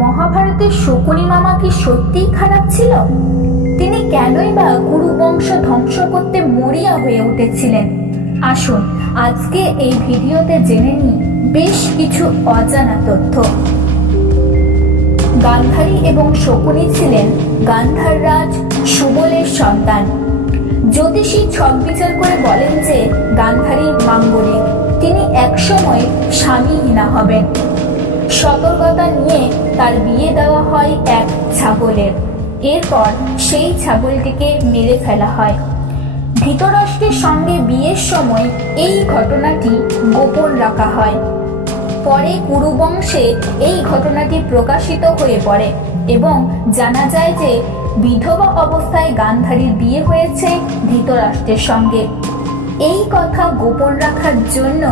মহাভারতের শকুনি মামা কি সত্যিই খারাপ ছিল? তিনি কেনই বা কুরু বংশ ধ্বংস করতে মরিয়া হয়ে উঠেছিলেন? আসুন আজকে এই ভিডিওতে জেনে নিই বেশ কিছু অজানা তথ্য। গান্ধারী এবং শকুনি ছিলেন গান্ধার রাজ সুবলের সন্তান। জ্যোতিষী ছক বিচার করে বলেন যে গান্ধারী মাঙ্গলিক, তিনি একসময় স্বামীহীনা হবেন। সতর্কতা নিয়ে তার বিয়ে দেওয়া হয় এক ছাগলের। এরপর সেই ছাগলটিকে মেরে ফেলা হয়। ধৃতরাষ্ট্রের সঙ্গে বিয়ের সময় এই ঘটনাটি গোপন রাখা হয়। পরে কুরু বংশে এই ঘটনাটি প্রকাশিত হয়ে পড়ে এবং জানা যায় যে বিধবা অবস্থায় গান্ধারীর বিয়ে হয়েছে ধৃতরাষ্ট্রের সঙ্গে। এই কথা গোপন রাখার জন্য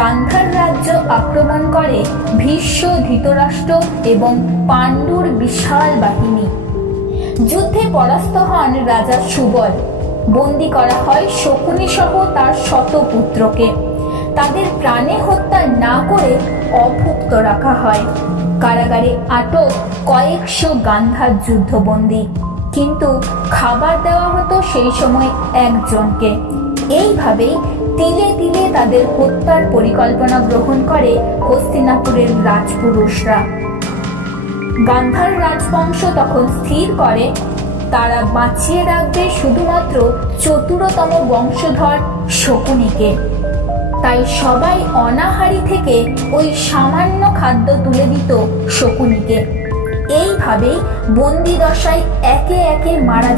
গান্ধার রাজ্য আক্রমণ করে ভীষ্ম, ধৃতরাষ্ট্র এবং পাণ্ডুর বিশাল বাহিনী। যুদ্ধে পরাস্ত হন রাজা সুবল। বন্দী করা হয় শকুনি সহ তার শত পুত্রকে। তাদের প্রাণে হত্যা না করে অভুক্ত রাখা হয়। কারাগারে আটক কয়েকশো গান্ধার যুদ্ধবন্দী, কিন্তু খাবার দেওয়া হতো সেই সময় একজনকে। এইভাবেই তিলে তিলে তাদের হত্যার পরিকল্পনা গ্রহণ করে হস্তিনাপুরের রাজপুরুষরা। গান্ধার রাজবংশ তখন স্থির করে তারা বাঁচিয়ে রাখবে শুধুমাত্র চতুরতম বংশধর শকুনিকে। তাই সবাই অনাহারি থেকে ওই সামান্য খাদ্য তুলে দিত শকুনিকে। এইভাবেই বন্দি দশায় একে একে মারা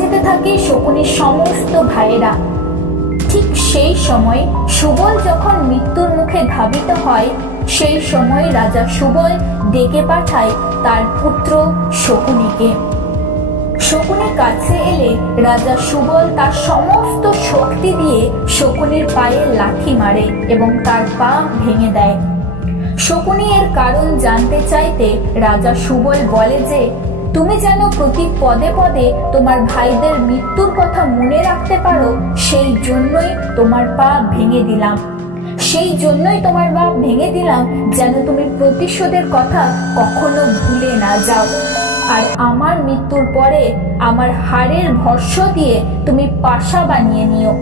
যেতে থাকে শকুনির সমস্ত ভাইয়েরা। ঠিক সেই সময় সুবল যখন মৃত্যুর মুখে ধাবিত হয়, সেই সময় রাজা সুবল ডেকে পাঠায় তার পুত্র শকুনিকে। শকুনির কাছে এলে রাজা সুবল তার সমস্ত শক্তি দিয়ে শকুনির পায়ে লাথি মারে এবং তার পা ভেঙে দেয়। শকুনি এর কারণ জানতে চাইতে রাজা সুবল বলে যে, তুমি যেন প্রতি পদে পদে তোমার ভাইদের মৃত্যুর কথা মনে রাখতে পারো, সেই জন্যই তোমার পা ভেঙে দিলাম। যেন তুমি প্রতিশোধের কথা কখনো ভুলে না যাও। আর আমার মৃত্যুর পরে আমার হাড়ের ভস্য দিয়ে তুমি পাশা বানিয়ে নিও,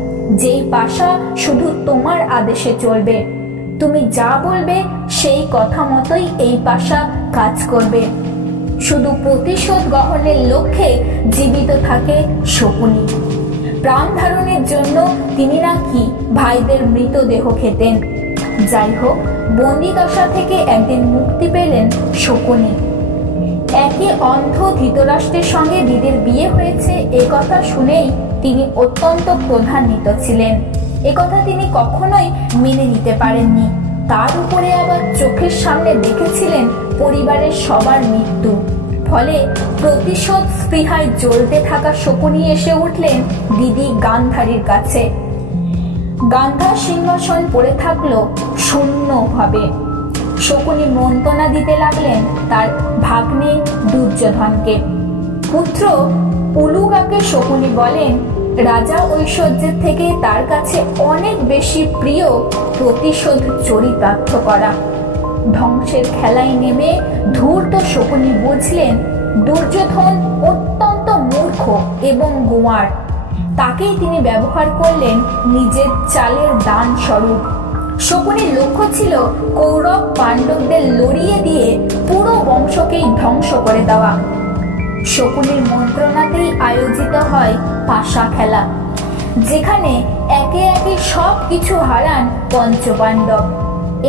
যেই পাশা শুধু তোমার আদেশে চলবে। তুমি যা বলবে সেই কথা মতোই এই পাশা কাজ করবে। শুধু প্রতিশোধ গ্রহণের লক্ষ্যে জীবিত থাকে শকুনি। প্রাণ ধারণের জন্য তিনি নাকি ভাইদের মৃতদেহ খেতেন। যাই হোক, বন্দি দশা থেকে একদিন মুক্তি পেলেন শকুনি। একে অন্ধ ধৃতরাষ্ট্রের সঙ্গে দিদির বিয়ে হয়েছে একথা শুনেই তিনি অত্যন্ত ক্রোধান্বিত ছিলেন। একথা তিনি কখনোই মেনে নিতে পারেননি। তার উপরে আবার চোখের সামনে দেখেছিলেন পরিবারের সবার মৃত্যু। ফলে প্রতিশোধ স্পৃহায় জ্বলতে থাকা শকুনি এসে উঠলেন দিদি গান্ধারীর কাছে। গান্ধার সিংহাসন পড়ে থাকলো শূন্যভাবে। শকুনি মন্ত্রণা দিতে লাগলেন তার ভাগ্নে দুর্যোধনকে। পুত্র উলুগাকে শকুনি বলেন, রাজা ঐশ্বর্যের থেকে তার কাছে অনেক বেশি প্রিয় প্রতিশোধ চরিতার্থ করা। ধ্বংসের খেলায় নেমে ধূর্ত শকুনি বুঝলেন দুর্যোধন অত্যন্ত মূর্খ এবং গোয়ার। তাকেই তিনি ব্যবহার করলেন নিজের চালের দান স্বরূপ। শকুনির লক্ষ্য ছিল কৌরব পাণ্ডবদের লড়িয়ে দিয়ে পুরো বংশকেই ধ্বংস করে দেওয়া। শকুনির মন্ত্রণাতেই আয়োজিত হয় পাশা খেলা, যেখানে একে একে সব কিছু হারান পঞ্চপাণ্ডব।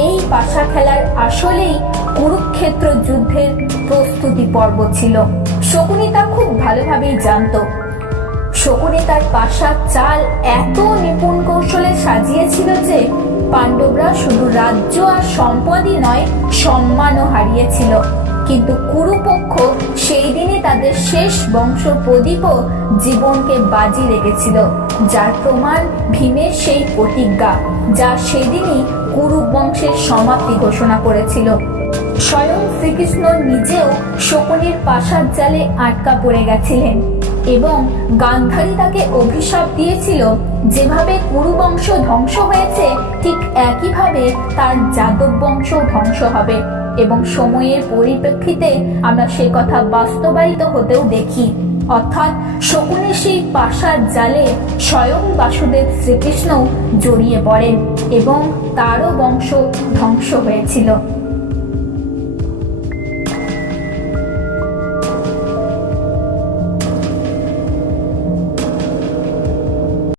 এই পাশা খেলার আসলেই কুরুক্ষেত্র যুদ্ধের প্রস্তুতি পর্ব ছিল। শকুনি তা খুব ভালোভাবেই জানত। শকুনি তার পাশার চাল এত নিপুণ কৌশলে সাজিয়েছিল যে পাণ্ডবরা শুধু রাজ্য আর সম্পদই নয়, সম্মানও হারিয়েছিল। কিন্তু কুরুপক্ষ সেই দিনই তাদের শেষ বংশ প্রদীপ জীবনকে বাজি রেখেছিল, যার প্রমাণ ভীমের সেই প্রতিজ্ঞা, যা সেদিনই কুরু বংশের সমাপ্তি ঘোষণা করেছিল। স্বয়ং শ্রীকৃষ্ণ নিজেও শকুনির পাশার জালে আটকা পড়ে গেছিলেন এবং গান্ধারী তাকে অভিশাপ দিয়েছিল যেভাবে কুরু বংশ ধ্বংস হয়েছে ঠিক একইভাবে তার যাদব বংশ ধ্বংস হবে, এবং সময়ের পরিপ্রেক্ষিতে আমরা সে কথা বাস্তবায়িত হতেও দেখি। অর্থাৎ শকুনের সেই পাশার জালে স্বয়ং বাসুদেব শ্রীকৃষ্ণ জড়িয়ে পড়েন এবং তারও বংশ ধ্বংস হয়েছিল।